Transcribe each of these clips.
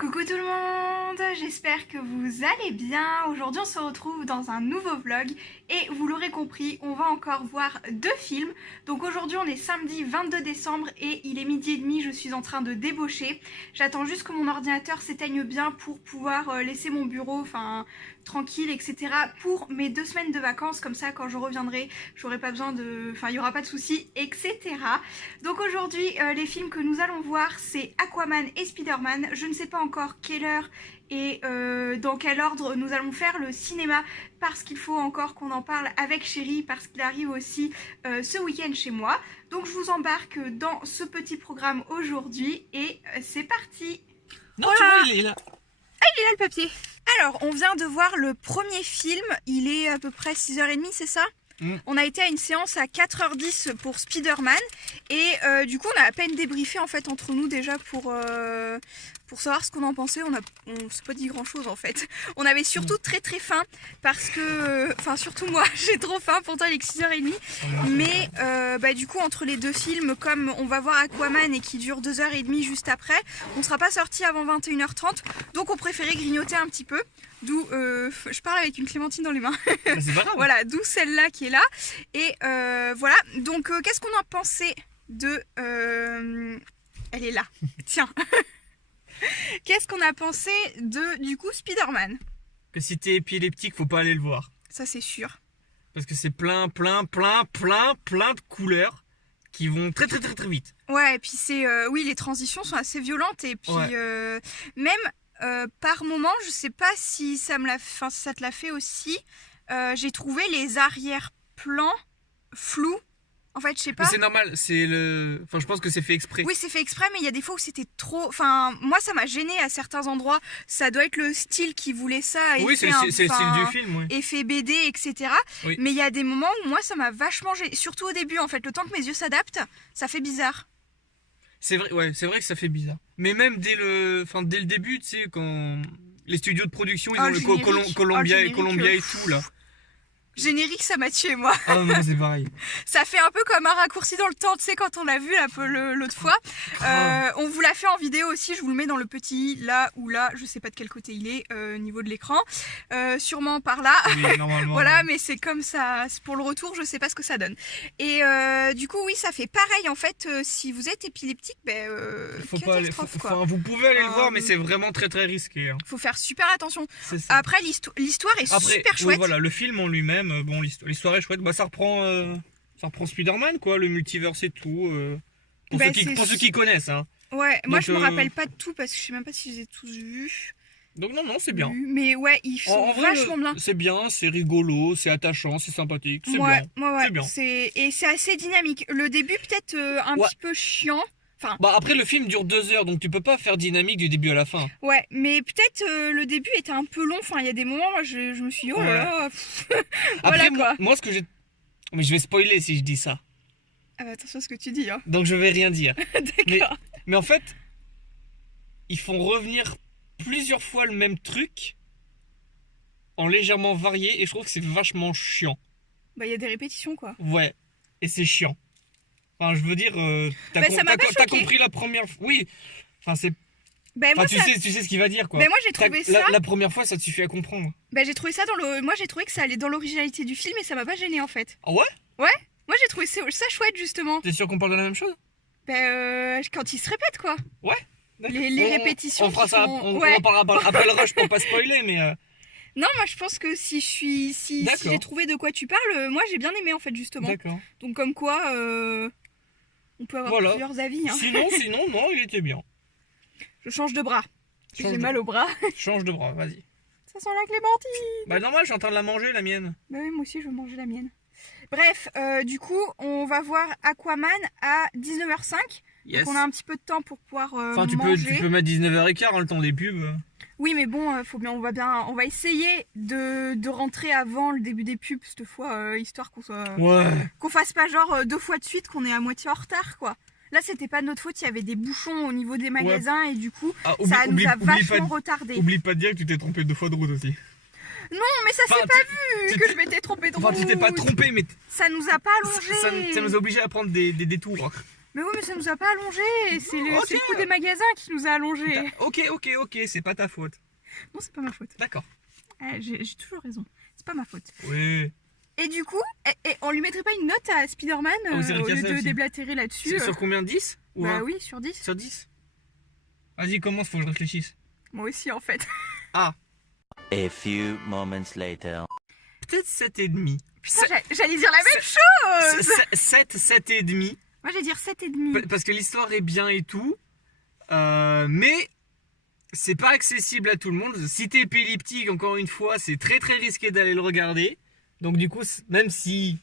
Coucou tout le monde, j'espère que vous allez bien. Aujourd'hui on se retrouve dans un nouveau vlog et vous l'aurez compris, on va encore voir deux films. Donc aujourd'hui on est samedi 22 décembre et il est 12h30, je suis en train de débaucher. J'attends juste que mon ordinateur s'éteigne bien pour pouvoir laisser mon bureau tranquille, etc. pour mes 2 semaines de vacances. Comme ça quand je reviendrai, j'aurai pas besoin de... il n'y aura pas de soucis, etc. Donc aujourd'hui les films que nous allons voir c'est Aquaman et Spider-Man. Je ne sais pas encore quelle heure et dans quel ordre nous allons faire le cinéma parce qu'il faut encore qu'on en parle avec Chéri parce qu'il arrive aussi ce week-end chez moi. Donc je vous embarque dans ce petit programme aujourd'hui et c'est parti. Non, voilà. Tu vois, il est là. Ah, il est là le papier. Alors, on vient de voir le premier film, il est à peu près 6h30, c'est ça ? On a été à une séance à 4h10 pour Spider-Man et du coup on a à peine débriefé en fait entre nous déjà pour savoir ce qu'on en pensait. On s'est pas dit grand chose en fait. On avait surtout très faim parce que, surtout moi j'ai trop faim, pourtant il est que 6h30. Mais du coup entre les deux films, comme on va voir Aquaman et qui dure 2h30 juste après, on sera pas sorti avant 21h30. Donc on préférait grignoter un petit peu. D'où je parle avec une clémentine dans les mains. C'est pas grave. Voilà, d'où celle-là qui est là. Et voilà, donc qu'est-ce qu'on a pensé de... Elle est là, tiens. Qu'est-ce qu'on a pensé de, du coup, Spider-Man? Que si t'es épileptique, faut pas aller le voir. Ça c'est sûr. Parce que c'est plein de couleurs qui vont très vite. Ouais, et puis c'est... oui, les transitions sont assez violentes. Et puis même... par moment, je sais pas si ça ça te l'a fait aussi. J'ai trouvé les arrière-plans flous. En fait, je sais pas. Mais c'est normal, je pense que c'est fait exprès. Oui, c'est fait exprès, mais il y a des fois où c'était trop. Moi, ça m'a gêné à certains endroits. Ça doit être le style qui voulait ça. Oui, c'est le style du film, oui. Effet BD, etc. Oui. Mais il y a des moments où moi, ça m'a vachement gêné. Surtout au début, en fait, le temps que mes yeux s'adaptent, ça fait bizarre. C'est vrai, ouais, c'est vrai que ça fait bizarre. Mais même dès le début, tu sais, quand les studios de production, ils ont le Columbia et tout là. Générique, ça m'a tué, moi. Ah non, c'est pareil. Ça fait un peu comme un raccourci dans le temps, tu sais, quand on l'a vu l'autre fois. On vous l'a fait en vidéo aussi, je vous le mets dans le petit là ou là, je sais pas de quel côté il est au niveau de l'écran. Sûrement par là. Oui, normalement. Voilà, mais c'est comme ça, pour le retour, je sais pas ce que ça donne. Et du coup, oui, ça fait pareil en fait. Si vous êtes épileptique, faut pas aller, vous pouvez aller le voir, mais c'est vraiment très risqué. Hein. Faut faire super attention. Après, l'histoire est super chouette. Oui, voilà, le film en lui-même. Bon, l'histoire est chouette. Ça reprend Spider-Man, quoi, le multiverse et tout. Pour ceux qui connaissent. Hein. Ouais, moi je me rappelle pas de tout parce que je sais même pas si je les ai tous vus. Donc non, c'est bien. Mais ouais, ils sont vachement bien. C'est bien, c'est rigolo, c'est attachant, c'est sympathique, c'est bien. Ouais, c'est bien. Et c'est assez dynamique. Le début peut-être un petit peu chiant. Après le film dure 2 heures, donc tu peux pas faire dynamique du début à la fin. Ouais, mais peut-être le début était un peu long. Il y a des moments, moi, je me suis dit, oh là là. Voilà. Après, quoi. moi, ce que j'ai... Mais je vais spoiler si je dis ça. Ah bah attention à ce que tu dis. Hein. Donc je vais rien dire. D'accord. Mais en fait, ils font revenir plusieurs fois le même truc en légèrement varié et je trouve que c'est vachement chiant. Bah il y a des répétitions quoi. Ouais, et c'est chiant. Enfin, je veux dire, t'as compris la première fois. Oui, c'est. Tu sais ce qu'il va dire quoi. Mais moi j'ai trouvé ça. La première fois, ça te suffit à comprendre. J'ai trouvé ça Moi j'ai trouvé que ça allait dans l'originalité du film et ça m'a pas gêné en fait. Ah ouais? Ouais. Moi j'ai trouvé ça chouette justement. T'es sûr qu'on parle de la même chose? Quand ils se répètent quoi. Ouais. Les répétitions. On fera ça. On en parlera après le rush pour pas spoiler, mais. Non, moi je pense que si j'ai trouvé de quoi tu parles, moi j'ai bien aimé en fait justement. D'accord. Donc comme quoi, on peut avoir plusieurs avis. Hein. Sinon, non, il était bien. Je change de bras. J'ai mal au bras. Change de bras, vas-y. Ça sent la clémentine. Normal, je suis en train de la manger la mienne. Bah oui, moi aussi je veux manger la mienne. Bref, du coup, on va voir Aquaman à 19h05. Yes. Donc on a un petit peu de temps pour pouvoir tu manger. peux mettre 19h15, le temps des pubs. Oui, mais bon, on va essayer de rentrer avant le début des pubs cette fois, histoire qu'on soit, qu'on fasse pas genre 2 fois de suite qu'on est à moitié en retard, quoi. Là, c'était pas de notre faute, il y avait des bouchons au niveau des magasins et du coup, ça nous a vachement retardé. Oublie pas de dire que tu t'es trompé 2 fois de route aussi. Non, mais ça s'est pas vu que je m'étais trompé de route. Tu t'es pas trompé, mais ça nous a pas allongé. Ça nous a obligé à prendre des détours. Mais oui, mais ça nous a pas allongé. C'est le coût des magasins qui nous a allongé. Ok, c'est pas ta faute. Non, c'est pas ma faute. D'accord. J'ai toujours raison. C'est pas ma faute. Oui. Et du coup, on lui mettrait pas une note à Spider-Man au lieu de déblatérer là-dessus Sur combien? 10 ou Bah oui, sur 10. Sur 10. Vas-y, commence, faut que je réfléchisse. Moi aussi, en fait. Ah. A few moments later. Peut-être 7,5. Putain, j'allais dire la même chose. 7,5. Moi, j'allais dire 7,5. Parce que l'histoire est bien et tout. Mais c'est pas accessible à tout le monde. Si t'es épileptique, encore une fois, c'est très très risqué d'aller le regarder. Donc du coup, même si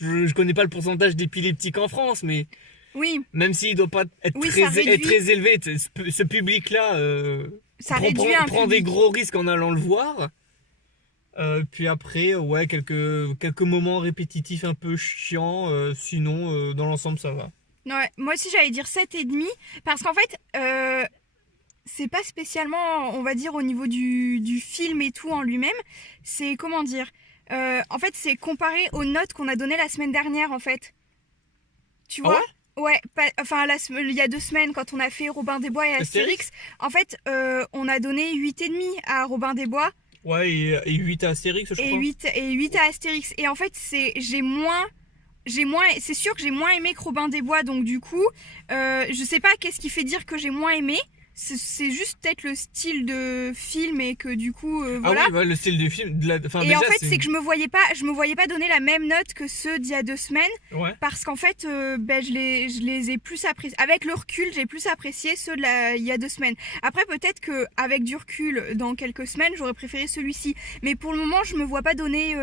je connais pas le pourcentage d'épileptiques en France, mais oui, même s'il doit pas être, très élevé, ce public-là prend des gros risques en allant le voir. Puis après, ouais, quelques moments répétitifs un peu chiants. Sinon, dans l'ensemble, ça va. Ouais, moi aussi, j'allais dire 7,5. Parce qu'en fait, c'est pas spécialement, on va dire, au niveau du film et tout en lui-même. C'est, comment dire, en fait, c'est comparé aux notes qu'on a données la semaine dernière, en fait. Tu vois? Ouais, il y a 2 semaines, quand on a fait Robin des Bois et Astérix, en fait, on a donné 8,5 à Robin des Bois. Ouais, et 8 à Astérix, je crois. Et 8 à Astérix. Et en fait, c'est sûr que j'ai moins aimé que Robin des Bois, donc du coup, je sais pas qu'est-ce qui fait dire que j'ai moins aimé. C'est juste peut-être le style de film et que du coup voilà. Ah oui, bah, le style du film. Et déjà, en fait, c'est que je me voyais pas donner la même note que ceux d'il y a 2 semaines. Ouais. Parce qu'en fait, je les ai plus appréciés. Avec le recul, j'ai plus apprécié ceux il y a 2 semaines. Après, peut-être que avec du recul, dans quelques semaines, j'aurais préféré celui-ci. Mais pour le moment, je me vois pas donner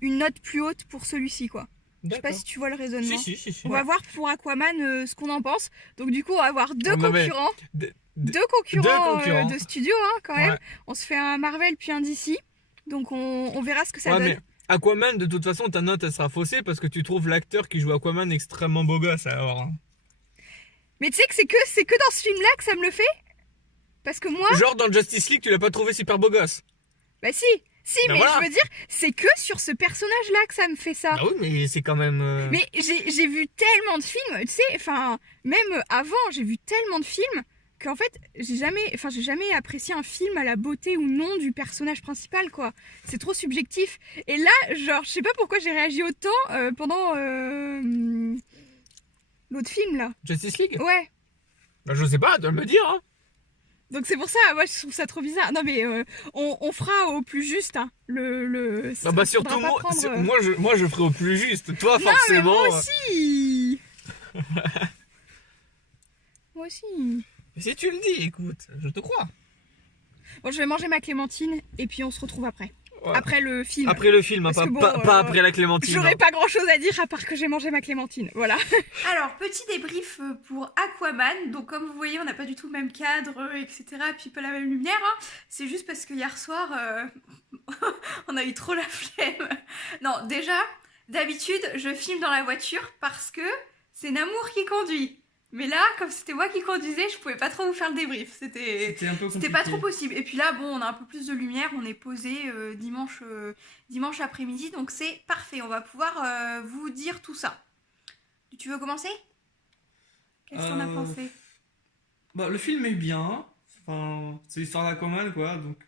une note plus haute pour celui-ci, quoi. Je sais pas si tu vois le raisonnement. Si. On va voir pour Aquaman ce qu'on en pense. Donc du coup, on va avoir deux concurrents. Deux concurrents de studio, hein, quand même. Ouais. On se fait un Marvel puis un DC. Donc on verra ce que ça donne. Mais Aquaman, de toute façon, ta note elle sera faussée parce que tu trouves l'acteur qui joue Aquaman extrêmement beau gosse alors. Mais tu sais que c'est que dans ce film-là que ça me le fait. Parce que moi. Genre dans Justice League, tu l'as pas trouvé super beau gosse. Bah si, ben mais voilà. Je veux dire, c'est que sur ce personnage-là que ça me fait ça. Ah oui, mais c'est quand même. Mais j'ai vu tellement de films, tu sais, enfin, même avant, j'ai vu tellement de films qu'en fait, j'ai jamais apprécié un film à la beauté ou non du personnage principal, quoi. C'est trop subjectif. Et là, genre, je sais pas pourquoi j'ai réagi autant pendant l'autre film, là. Justice League ? Ouais. Bah, je sais pas, tu dois me dire, hein. Donc c'est pour ça, moi je trouve ça trop bizarre. Non mais on fera au plus juste, hein. Bah surtout moi je ferai au plus juste. Toi non, forcément. Mais moi aussi. Moi aussi. Mais si tu le dis, écoute, je te crois. Bon, je vais manger ma clémentine et puis on se retrouve après. Ouais. Après le film. Après le film, hein, pas après la clémentine. J'aurais pas grand chose à dire à part que j'ai mangé ma clémentine. Voilà. Alors, petit débrief pour Aquaman. Donc, comme vous voyez, on n'a pas du tout le même cadre, etc. Puis pas la même lumière. Hein. C'est juste parce que hier soir, on a eu trop la flemme. Non, déjà, d'habitude, je filme dans la voiture parce que c'est Namour qui conduit. Mais là, comme c'était moi qui conduisais, je pouvais pas trop vous faire le débrief. C'était pas trop possible. Et puis là, bon, on a un peu plus de lumière. On est posé dimanche après-midi. Donc c'est parfait. On va pouvoir vous dire tout ça. Tu veux commencer? Qu'est-ce qu'on a pensé? Bah, le film est bien. Enfin, c'est l'histoire d'Aquaman, quoi. Donc,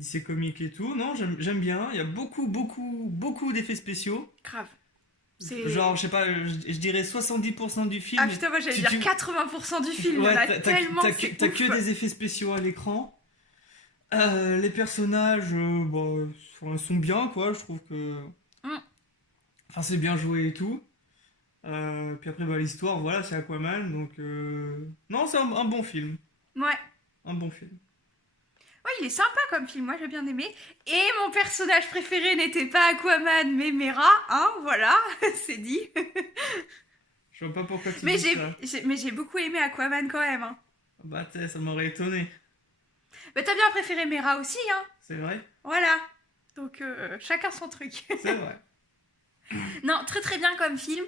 c'est comique et tout. Non, j'aime bien. Il y a beaucoup d'effets spéciaux. Grave. Genre, je sais pas, je dirais 70% du film. Ah putain, moi j'allais dire 80% du film. Ouais, t'as que des effets spéciaux à l'écran. Les personnages, bon, sont bien, quoi. Je trouve que. Enfin, c'est bien joué et tout. Puis après, bah, l'histoire, voilà, c'est Aquaman. Donc, non, c'est un bon film. Ouais. Un bon film. Ouais, il est sympa comme film, moi j'ai bien aimé. Et mon personnage préféré n'était pas Aquaman, mais Mera, hein, voilà, c'est dit. Je vois pas pourquoi tu dis ça. Mais j'ai beaucoup aimé Aquaman quand même. Hein. Bah, ça m'aurait étonné. Bah, t'as bien préféré Mera aussi, hein. C'est vrai. Voilà. Donc, chacun son truc. C'est vrai. Non, très très bien comme film.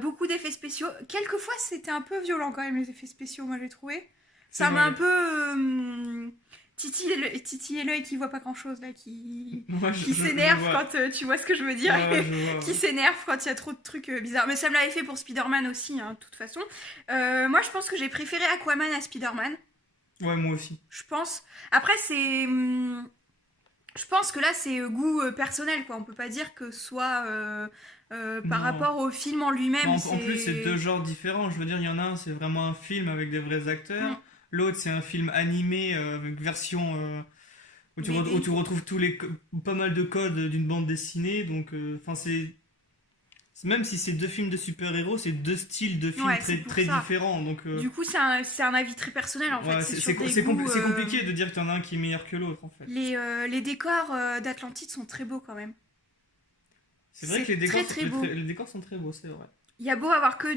Beaucoup d'effets spéciaux. Quelquefois, c'était un peu violent quand même, les effets spéciaux, moi j'ai trouvé. Ça m'a un peu... Titiller l'œil qui voit pas grand chose là, qui Ouais, s'énerve je vois. quand tu vois ce que je veux dire, Ouais, je vois, qui ouais. s'énerve quand il y a trop de trucs bizarres. Mais ça me l'avait fait pour Spider-Man aussi, hein, de toute façon. Moi, je pense que j'ai préféré Aquaman à Spider-Man. Ouais, moi aussi. Je pense. Après, c'est. Je pense que là, c'est goût personnel, quoi. On peut pas dire que ce soit par Non. rapport au film en lui-même. En plus, c'est deux genres différents. Je veux dire, il y en a un, c'est vraiment un film avec des vrais acteurs. Mm. L'autre, c'est un film animé avec version où BD. où tu retrouves pas mal de codes d'une bande dessinée. Donc, enfin, même si c'est deux films de super-héros, c'est deux styles de films Ouais, très, c'est pour très ça. différents. Donc, Du coup, c'est un avis très personnel, en ouais, fait. C'est sur des c'est goûts, compliqué de dire qu'il y en a un qui est meilleur que l'autre, en fait. Les décors d'Atlantide sont très beaux, quand même. C'est vrai que les décors, très beau. les décors sont très beaux, c'est vrai. Il y a beau avoir que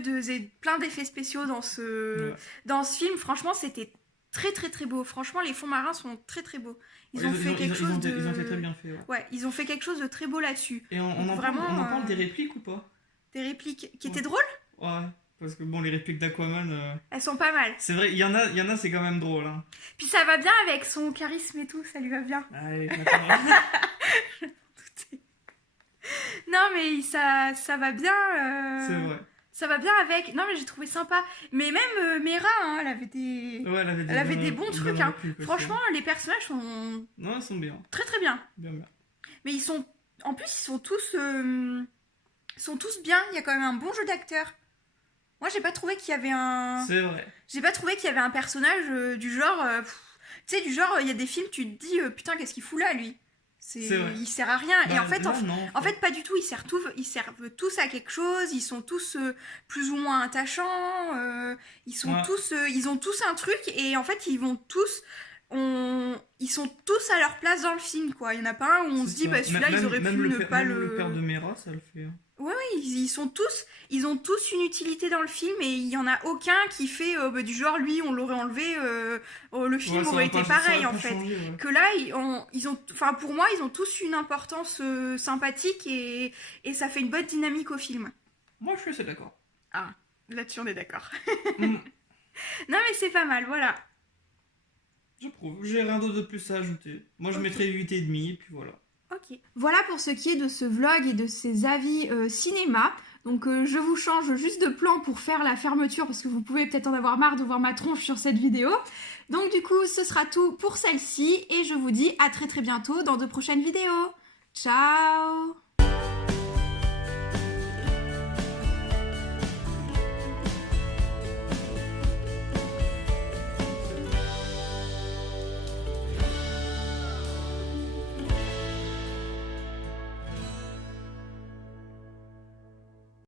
plein d'effets spéciaux dans Ouais. dans ce film, franchement, c'était très très très beau. Franchement, les fonds marins sont très très beaux. Ils ont fait quelque chose de... Ils ont fait très bien fait, ouais. Ouais, ils ont fait quelque chose de très beau là-dessus. Et on Donc en vraiment, parle, on en parle des répliques ou pas? Des répliques qui Ouais. étaient drôles, Ouais, parce que bon, les répliques d'Aquaman, elles sont pas mal. c'est vrai, il y en a, c'est quand même drôle, hein. Puis ça va bien avec son charisme et tout, ça lui va bien. Allez, d'accord. Non, mais ça va bien. C'est vrai. Ça va bien avec. Non, mais j'ai trouvé sympa. Mais même Mera, hein, elle avait des. Ouais, Elle avait des bons trucs, hein. répliques aussi. Franchement, les personnages sont Non, ils sont bien. très très bien. Bien, bien. Mais ils sont. En plus, ils sont tous bien. Il y a quand même un bon jeu d'acteurs. Moi, j'ai pas trouvé qu'il y avait un. C'est vrai. J'ai pas trouvé qu'il y avait un personnage du genre. Tu sais, du genre, il y a des films, tu te dis, putain, qu'est-ce qu'il fout là, lui? C'est vrai. Il sert à rien. Et Bah, en fait, là, non, en fait, pas du tout. Ils servent tous à quelque chose. Ils sont tous plus ou moins attachants. Ouais. Ils ont tous un truc. Et en fait, ils sont tous à leur place dans le film, quoi. Il y en a pas un où on se dit, bah celui-là, ils auraient pu ne pas même le père de Mera, ça le fait, hein. Ouais, ils ont tous une utilité dans le film et il y en a aucun qui fait du genre lui on l'aurait enlevé, le film Ouais, ça aurait aurait été pas- ça pareil aurait en pas fait. changé, ouais. Que là enfin pour moi ils ont tous une importance sympathique et ça fait une bonne dynamique au film. Moi, je suis assez d'accord. Ah, là-dessus on est d'accord. Mm, Non mais c'est pas mal, voilà. J'approuve. J'ai rien d'autre de plus à ajouter. Moi, je Ok. mettrais 8,5 et puis voilà. Ok. Voilà pour ce qui est de ce vlog et de ses avis cinéma. Donc je vous change juste de plan pour faire la fermeture parce que vous pouvez peut-être en avoir marre de voir ma tronche sur cette vidéo. Donc du coup ce sera tout pour celle-ci et je vous dis à très très bientôt dans de prochaines vidéos. Ciao!